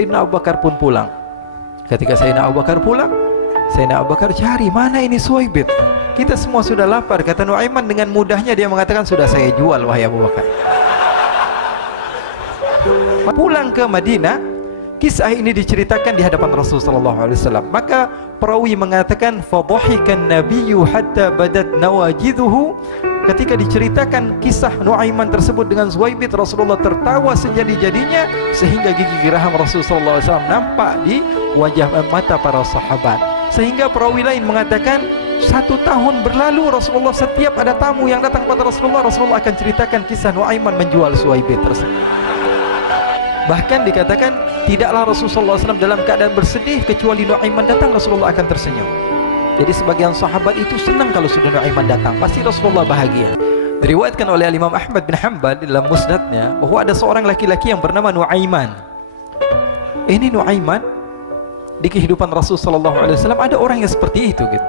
Sayyidina Abu Bakar pun pulang. Ketika Sayyidina Abu Bakar pulang, Sayyidina Abu Bakar cari, mana ini Suwaibit? Kita semua sudah lapar. Kata Nuaiman dengan mudahnya dia mengatakan, sudah saya jual wahai Abu Bakar. Pulang ke Madinah, kisah ini diceritakan di hadapan Rasulullah SAW. Maka perawi mengatakan, fadhahikan nabiyyu hatta badat nawajiduhu. Ketika diceritakan kisah Nuaiman tersebut dengan Suwaibit, Rasulullah tertawa sejadi-jadinya sehingga gigi geraham Rasulullah SAW nampak di wajah mata para sahabat. Sehingga perawi lain mengatakan 1 tahun berlalu Rasulullah setiap ada tamu yang datang kepada Rasulullah, Rasulullah akan ceritakan kisah Nuaiman menjual Suwaibit tersebut. Bahkan dikatakan tidaklah Rasulullah SAW dalam keadaan bersedih kecuali Nuaiman datang Rasulullah akan tersenyum. Jadi sebagian sahabat itu senang kalau sudah Nuaiman datang, pasti Rasulullah bahagia. Diriwayatkan oleh Imam Ahmad bin Hanbal dalam musnadnya bahwa ada seorang laki-laki yang bernama Nuaiman. Ini Nuaiman di kehidupan Rasulullah SAW ada orang yang seperti itu gitu.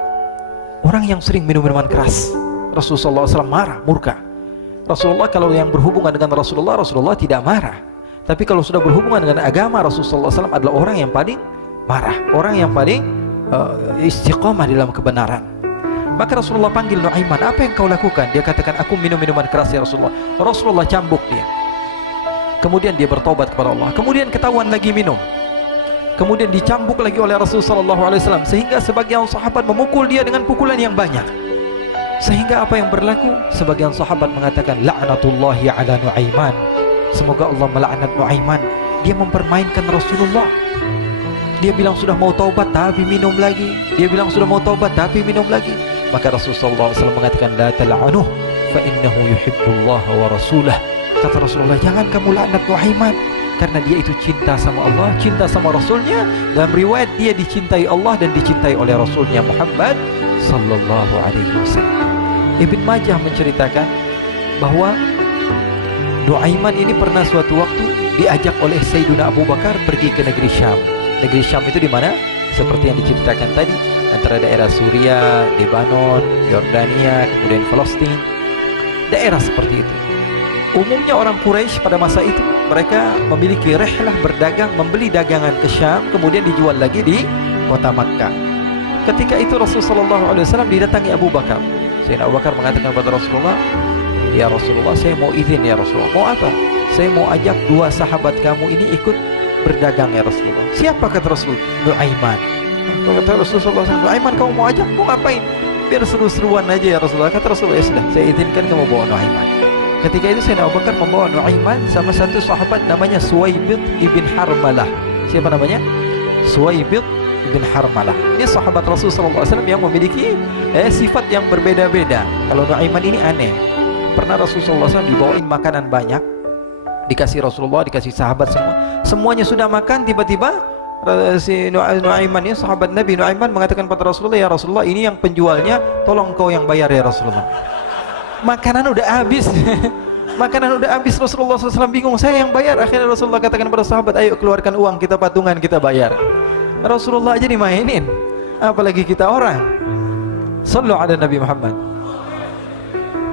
Orang yang sering minum minuman keras. Rasulullah SAW marah, murka. Rasulullah kalau yang berhubungan dengan Rasulullah tidak marah. Tapi kalau sudah berhubungan dengan agama, Rasulullah SAW adalah orang yang paling marah, orang yang paling istiqamah dalam kebenaran. Maka Rasulullah panggil Nuaiman, apa yang kau lakukan? Dia katakan, aku minum minuman keras ya Rasulullah. Rasulullah cambuk dia. Kemudian dia bertobat kepada Allah. Kemudian ketahuan lagi minum. Kemudian dicambuk lagi oleh Rasulullah SAW, sehingga sebagian sahabat memukul dia dengan pukulan yang banyak. Sehingga apa yang berlaku? Sebagian sahabat mengatakan, la'natullahi ala Nuaiman. Semoga Allah melaknat Nuaiman. Dia mempermainkan Rasulullah. Dia bilang sudah mau taubat tapi minum lagi. Dia bilang sudah mau taubat tapi minum lagi. Maka Rasulullah SAW mengatakan, la tal'anuh fa innahu yuhibbullah wa rasulah. Kata Rasulullah, jangan kamu laknat Nuaiman, karena dia itu cinta sama Allah, cinta sama Rasulnya. Dalam riwayat dia dicintai Allah dan dicintai oleh Rasulnya Muhammad sallallahu alaihi wasallam. Ibn Majah menceritakan bahwa Nuaiman ini pernah suatu waktu diajak oleh Sayyidina Abu Bakar pergi ke negeri Syam. Negeri Syam itu di mana? Seperti yang diceritakan tadi, antara daerah Suriah, Lebanon, Yordania, kemudian Palestina. Daerah seperti itu. Umumnya orang Quraisy pada masa itu mereka memiliki rihlah berdagang, membeli dagangan ke Syam, kemudian dijual lagi di kota Makkah. Ketika itu Rasulullah SAW didatangi Abu Bakar. Sayyidina Abu Bakar mengatakan kepada Rasulullah, ya Rasulullah, saya mau izin ya Rasulullah. Mau apa? Saya mau ajak 2 sahabat kamu ini ikut berdagang ya Rasulullah. Siapa kata Rasul? Nuaiman. Kata Rasulullah SAW, Nuaiman kamu mau ajak? Mau ngapain? Biar seru-seruan aja ya Rasulullah. Kata Rasulullah, ya sudah, saya izinkan kamu bawa Nuaiman. Ketika itu Sayyidina Abu Bakar membawa Nuaiman sama satu sahabat namanya Suwaibit ibn Harmalah. Siapa namanya? Suwaibit ibn Harmalah. Ini sahabat Rasulullah SAW yang memiliki sifat yang berbeda-beda. Kalau Nuaiman ini aneh. Pernah Rasulullah SAW dibawain makanan banyak, dikasih Rasulullah, dikasih sahabat semua. Semuanya sudah makan, tiba-tiba si Nuaiman ini, sahabat Nabi Nuaiman mengatakan kepada Rasulullah, ya Rasulullah, ini yang penjualnya, tolong kau yang bayar ya Rasulullah. Makanan udah habis. Makanan udah habis, Rasulullah SAW bingung, saya yang bayar. Akhirnya Rasulullah katakan kepada sahabat, ayo keluarkan uang, kita patungan, kita bayar. Rasulullah aja dimainin, apalagi kita orang. Sallu ala Nabi Muhammad.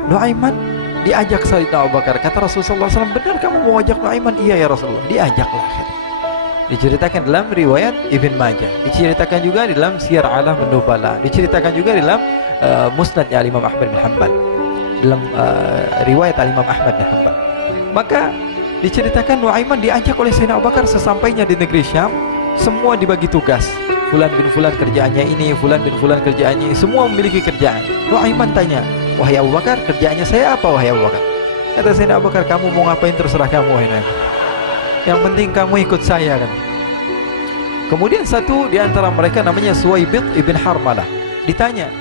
Nuaiman diajak Sayyidina Abu Bakar. Kata Rasulullah SAW, benar kamu mau ajak Nuaiman? Iya ya Rasulullah. Diajaklah. Diceritakan dalam riwayat Ibn Majah, diceritakan juga di dalam Siyar A'lam An-Nubala, diceritakan juga di dalam Musnadnya Imam Ahmad bin Hanbal, dalam riwayat Imam Ahmad bin Hanbal. Maka diceritakan Nuaiman diajak oleh Sayyidina Abu Bakar. Sesampainya di negeri Syam, semua dibagi tugas. Fulan bin Fulan kerjaannya ini, Fulan bin Fulan kerjaannya ini, semua memiliki kerjaan. Nuaiman tanya, wahai Abu Bakar, kerjaannya saya apa wahai Abu Bakar? Kata Sayyidina Abu Bakar, kamu mau ngapain terserah kamu wahai Nuaiman. Yang penting kamu ikut saya kan. Kemudian satu di antara mereka namanya Suwaibit ibn Harmalah ditanya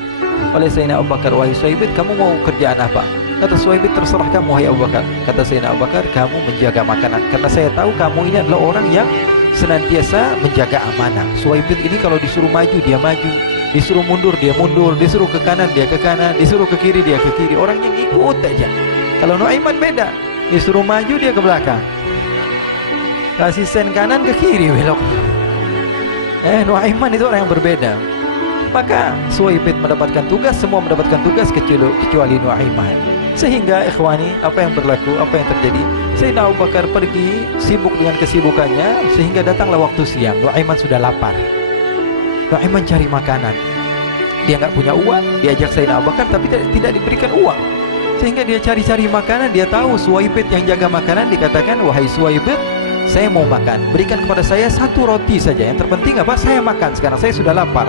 oleh Sayyidina Abu Bakar, wahai Suwaibit, kamu mau kerjaan apa? Kata Suwaibit, terserah kamu wahai Abu Bakar. Kata Sayyidina Abu Bakar, kamu menjaga makanan, karena saya tahu kamu ini adalah orang yang senantiasa menjaga amanah. Suwaibit ini kalau disuruh maju dia maju, disuruh mundur dia mundur, disuruh ke kanan dia ke kanan, disuruh ke kiri dia ke kiri. Orang yang ikut aja. Kalau Nuaiman beda, disuruh maju dia ke belakang, kasih sen kanan ke kiri belok. Nuaiman itu orang yang berbeda. Maka Suwaibit mendapatkan tugas, semua mendapatkan tugas kecuali Nuaiman. Sehingga ikhwani, apa yang berlaku, apa yang terjadi? Sayyidina Abu Bakar pergi sibuk dengan kesibukannya sehingga datanglah waktu siang. Nuaiman sudah lapar. Nuaiman cari makanan. Dia nggak punya uang, diajak Sayyidina Abu Bakar tapi tidak diberikan uang. Sehingga dia cari-cari makanan. Dia tahu Suwaibit yang jaga makanan, dikatakan, wahai Suwaibit, saya mau makan, berikan kepada saya satu roti saja. Yang terpenting apa? Saya makan sekarang, saya sudah lapar.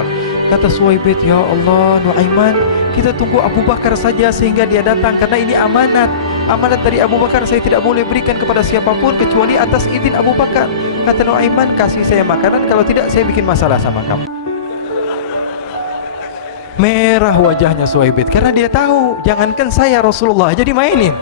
Kata Suwaibit, ya Allah Nuaiman, kita tunggu Abu Bakar saja sehingga dia datang, karena ini amanat. Amanat dari Abu Bakar, saya tidak boleh berikan kepada siapapun kecuali atas izin Abu Bakar. Kata Nuaiman, kasih saya makanan, kalau tidak saya bikin masalah sama kamu. Merah wajahnya Suwaibit karena dia tahu, jangankan saya, Rasulullah jadi mainin.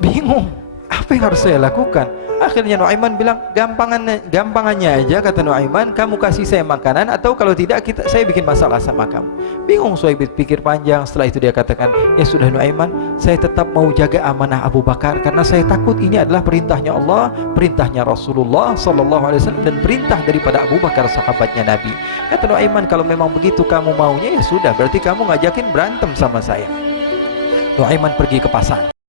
Bingung, apa yang harus saya lakukan? Akhirnya Nuaiman bilang, gampangannya aja, kata Nuaiman, kamu kasih saya makanan, atau kalau tidak saya bikin masalah sama kamu. Bingung Suwaibit, pikir panjang. Setelah itu dia katakan, ya sudah Nuaiman, saya tetap mau jaga amanah Abu Bakar karena saya takut ini adalah perintahnya Allah, perintahnya Rasulullah sallallahu alaihi wasallam, dan perintah daripada Abu Bakar sahabatnya Nabi. Kata Nuaiman, kalau memang begitu kamu maunya, ya sudah, berarti kamu ngajakin berantem sama saya. Nuaiman pergi ke pasar.